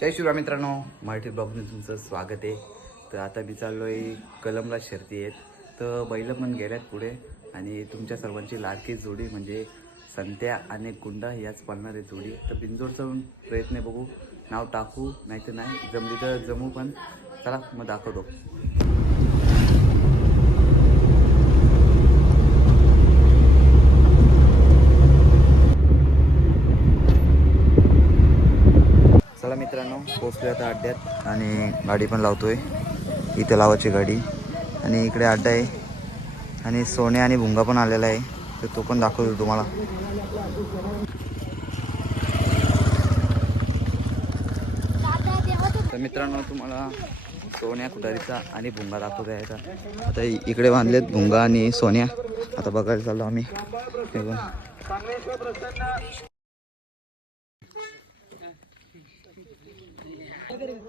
जय शिवराम मित्रांनो मराठी ब्लॉगने तुमचं स्वागत आहे. तर आता मी चाललो आहे कलमला शर्ती आहेत तर बैल पण गेल्यात पुढे आणि तुमच्या सर्वांची लाडकी जोडी म्हणजे संत्या आणि गुंडा याच पाळणारी जोडी. तर बिंजोडचा प्रयत्न बघू नाव टाकू नाही तर नाही जमली तर जमू पण. चला मग दाखवतो चला मित्रांनो. पोचलो आता अड्ड्यात आणि गाडी पण लावतोय. इथे लावायची गाडी. आणि इकडे अड्डा आहे. आणि सोने आणि भुंगा पण आलेला आहे. तर तो पण दाखवतो तुम्हाला. तर मित्रांनो तुम्हाला सोन्या कुठारीचा आणि भुंगा दाखवतो यायचा आता इकडे बांधलेत भुंगा आणि सोन्या. आता बघायला चाललो आम्ही.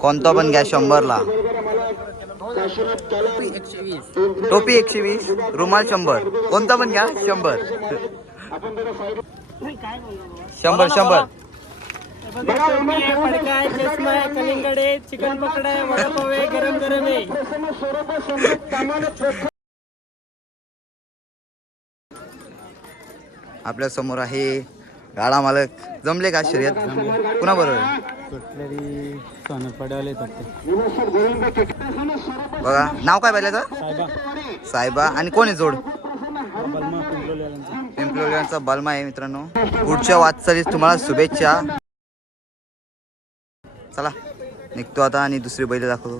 कोणता पण घ्या शंभरला. टोपी एकशे वीस रुमाल शंभर. कोणता पण घ्या शंभर. शंभर शंभर. आहे चिकन वडापाव आहे गरम गरम आहे आपल्यासमोर आहे गाडा मालक. जमले का शर्यत कुणा बरोबर फक्त बघा नाव काय पाहिलं साहेबा साहेबा आणि कोण आहे जोड? पिंपलोल्यांचा बलमा आहे मित्रांनो. पुढच्या वाटचालीस तुम्हाला शुभेच्छा. चला निघतो आता आणि दुसरी बैल दाखवतो.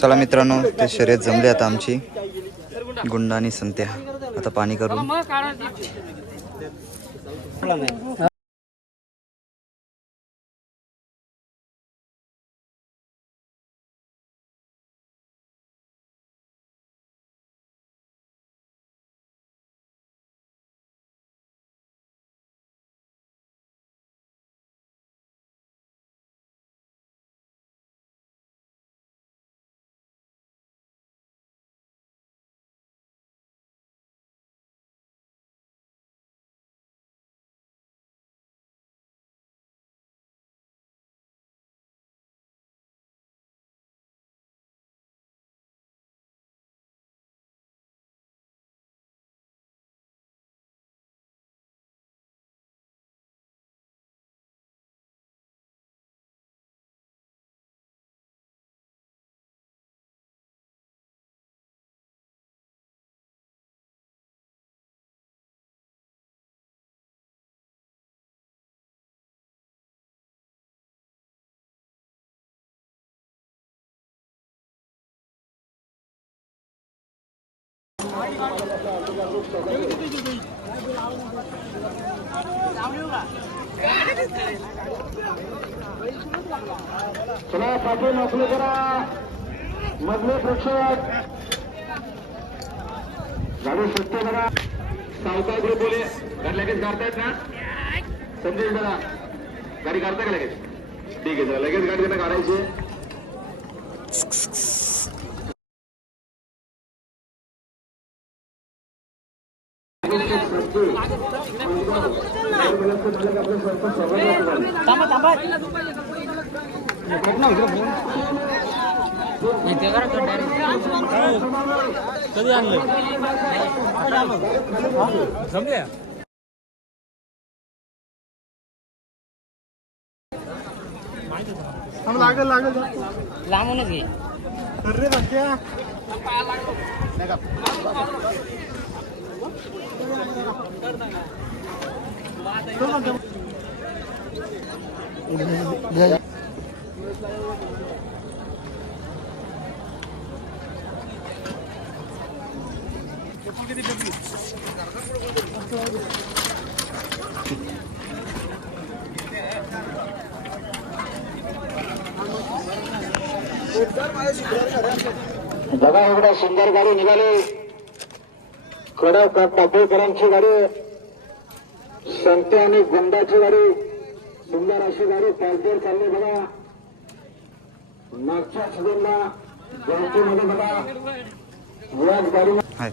चला मित्रांनो ते शर्यत जमली आता आमची. गुंडा आणि संत्या. आता पाणी करू चला पाठी नोकरी करा. मधले प्रेक्षक. झाडू सुट्टे करा. सावकार ग्रुप बोले. गाडी लगेच काढतायत ना? संदेश दादा गाडी काढता का लगेच? ठीक आहे जरा लगेच गाडी त्यांना काढायची कधी आणलं जमले लागल लागल लांबूनच घे रे भक्त्या बघा एवढ्या सुंदर गाडी निघाली कडक टाकेकरांची गाडी संते आणि गुंडाची गाडी सुंदर अशी गाडी पॅलतेर चालली बघा. मागच्या सीझनला जयंतीमध्ये बघा. याच गाडी हाय.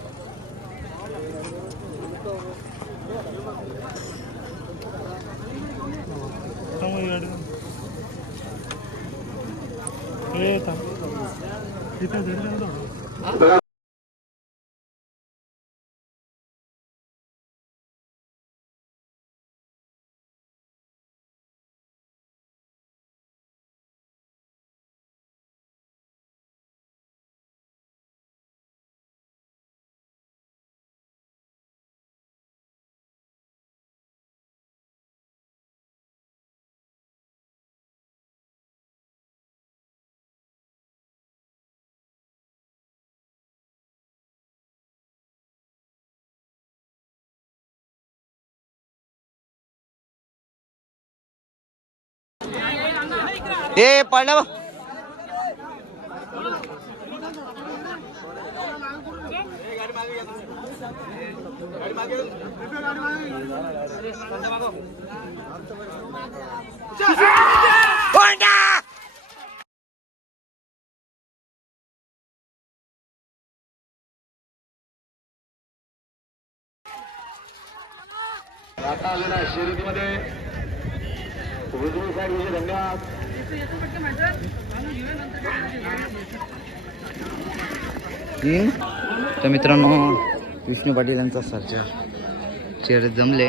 ए पडलं आता आलेला शर्यतीमध्ये उजवी विजय धन्यवाद. तर मित्रांनो विष्णू पाटील यांचा सरच्या चेअर जमले.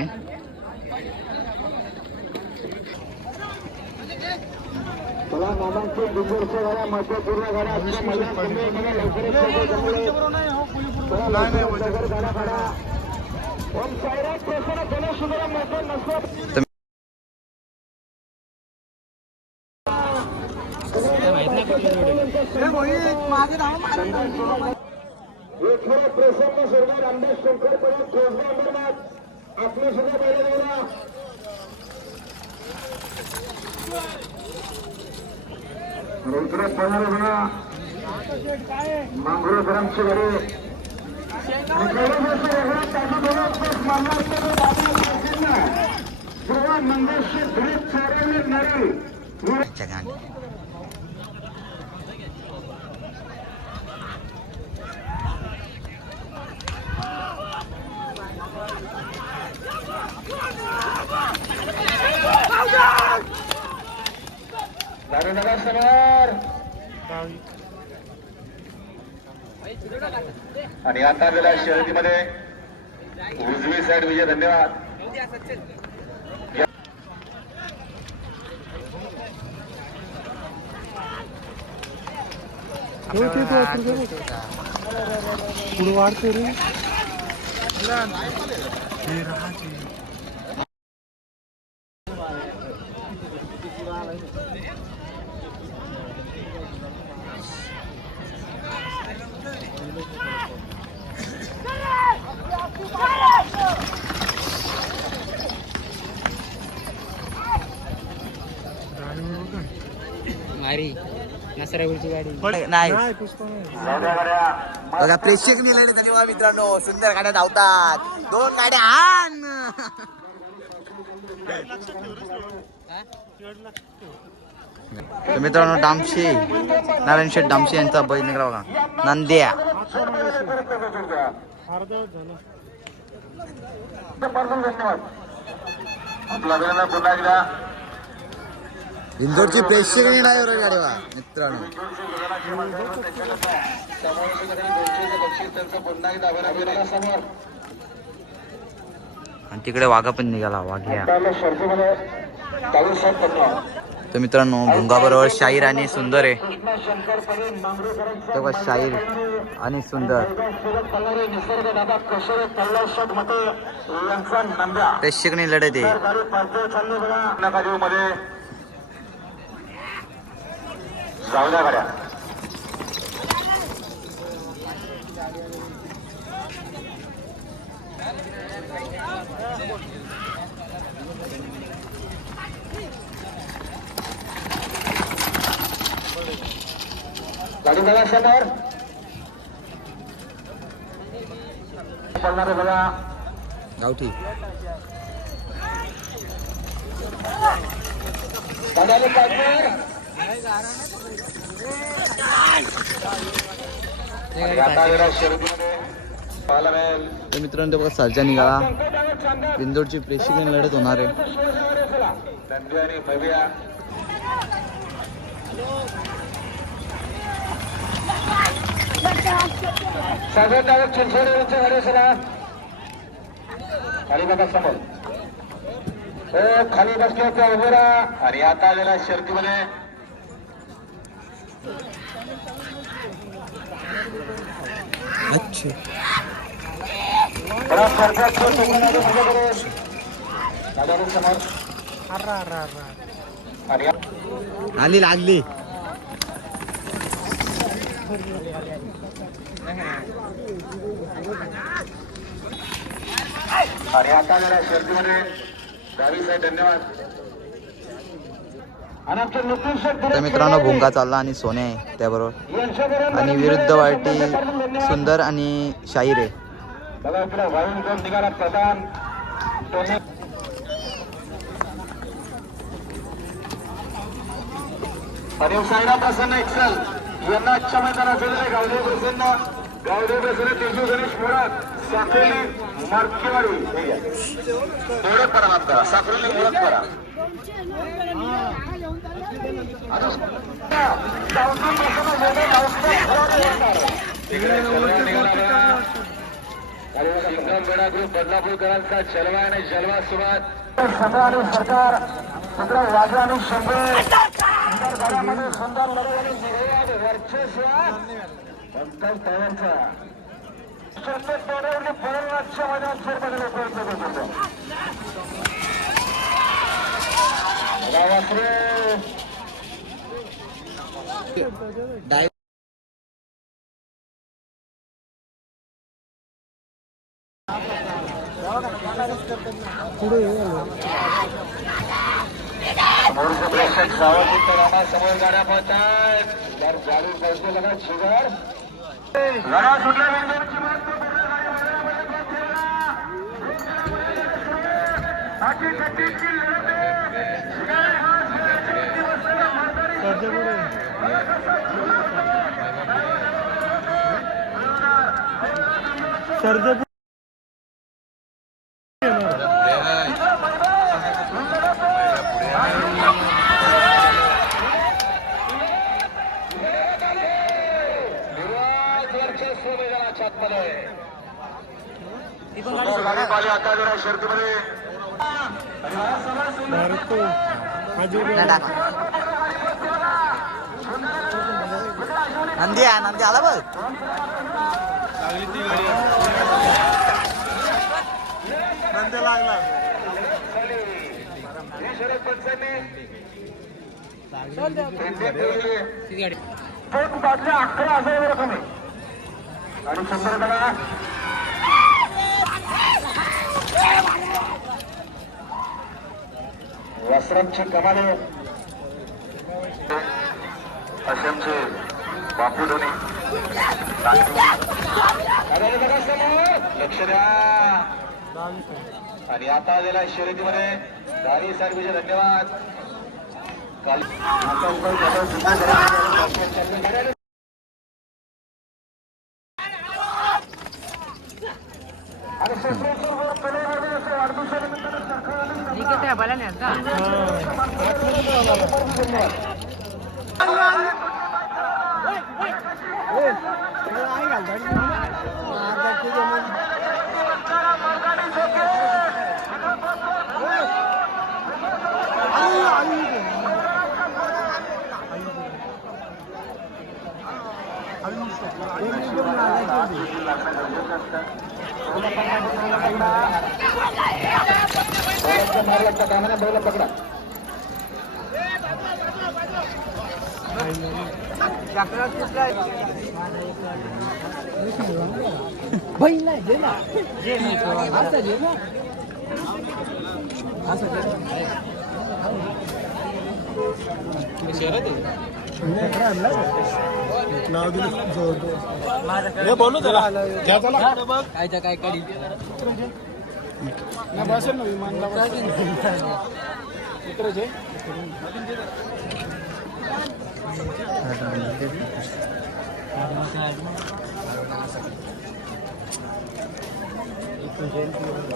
साईराम प्रसन्न स्वर्गीय रामदास शंकर पर्यंत खोजला अंबरनाथ. आपले सुद्धा बैल. देऊया इकडे पळणारे बघा मांगुरेकरांची गाडी. आणि पहिल्या दिवशी वेगळा ताजी दोन दिवस मानला असलेला बाबा काकींना किंवा मंगेशची धडक चारवली नारळ दादा समोर आणि आता आपल्याला शर्यतीमध्ये उजवी साईड विजय धन्यवाद. पुढे वाढते रे राहते नसरागुडची गाडी. नाही बघा प्रेक्षक मिळाले तरी मित्रांनो सुंदर गाड्या धावतात. दोन गाड्या आण. तर मित्रांनो डामशे नारायण शेठ डामशे यांचा बैल निघाला बघा. नंद्या. अर्धवट झालं धन्यवाद आपला वेळेला पुन्हा एकदा. इंदोरची प्रेक्षक नाही गाडी बघा मित्रांनो. आणि तिकडे वाघा पण निघाला वाघ्या तर मित्रांनो भुंगा बरोबर शाहीर आणि सुंदर आहे. तेव्हा शाहीर आणि सुंदर. प्रेक्षकने लढत आहे. सावल्या गाड्या. गाडी बघा समोर पडणार बघा. गावठी. गाडी आली पाहिजे तर मित्रांनो बघा सर्जा निघाला. इंदोरची प्रेसिडेंट लढत होणार आहे. सागर खाली बघा समोर हो खाली बसले उभे राहा. आणि आता आलेला शर्तीमध्ये अच्छा बरा सरकार तो तुम्हाला उभं करून गाड्यावर समोर आणि आली लागली आणि आता जरा शर्तीमध्ये गावी साहेब धन्यवाद आणि आमचे नितीन शेठ तर मित्रांनो भोंगा चालला आणि सोने आहे त्याबरोबर. आणि विरुद्ध वाटी सुंदर आणि शाहीर आहे. प्रसन्न एक्सल. यांना दिलेले गावदेव प्रसन्न. गावदेव प्रसन्न तेजू गणेश साखरेली मार्केवाडी. ओळख करा मात्र साखरेली ओळख करा. तिकडे जलवा निघाला सिंगम गडा ग्रुप बदलापूरकरांचा जलवा आणि जलवा सुरुवात सगळं आणि सरकार सगळं राजा आणि शंभर सुंदर गडामध्ये सुंदर लढाई आणि निर्यात वर्चस्व पंकज पवारचा प्रत्येक तोड्यावरती पळवण्याच्या मैदान फेरबदल प्रयत्न करत होतो गावासरे प्रेक्षक समोर गाड्या जाळी लगा शिगर लढा सुटला मात तो पुढे गाडी वळल्यामध्ये ठेवला. आजची कट्टीची लढत आहे. शिगारे हा शिगाऱ्याची किती बसलेला सर्ज निर्वात वर्चस्व वेगाला छातमध्ये. सुंदर गाडी पाहिली आता जरा शर्तीमध्ये नंदी आहे नंदी आला बघ. नंदी लागला. अकरा हजार रक्कम आणि शंभर करा वस्त्रांची कमाले अशांचे बापू धोनी लक्ष द्या. आणि आता आलेल्या शर्यतीमध्ये. दारी साहेबीचे धन्यवाद काल आता उभं झालं, सुद्धा जरा- आणि शेषेश्वर कलेमध्ये असं वाढदिवसानिमित्तानं सरकारने मारला कामाला बैला पकडा शहरात आहे नाव दिलं. हे बोलू त्याला. घ्या त्याला. काय काय कडी नाही बसेल ना विमानला. 你先去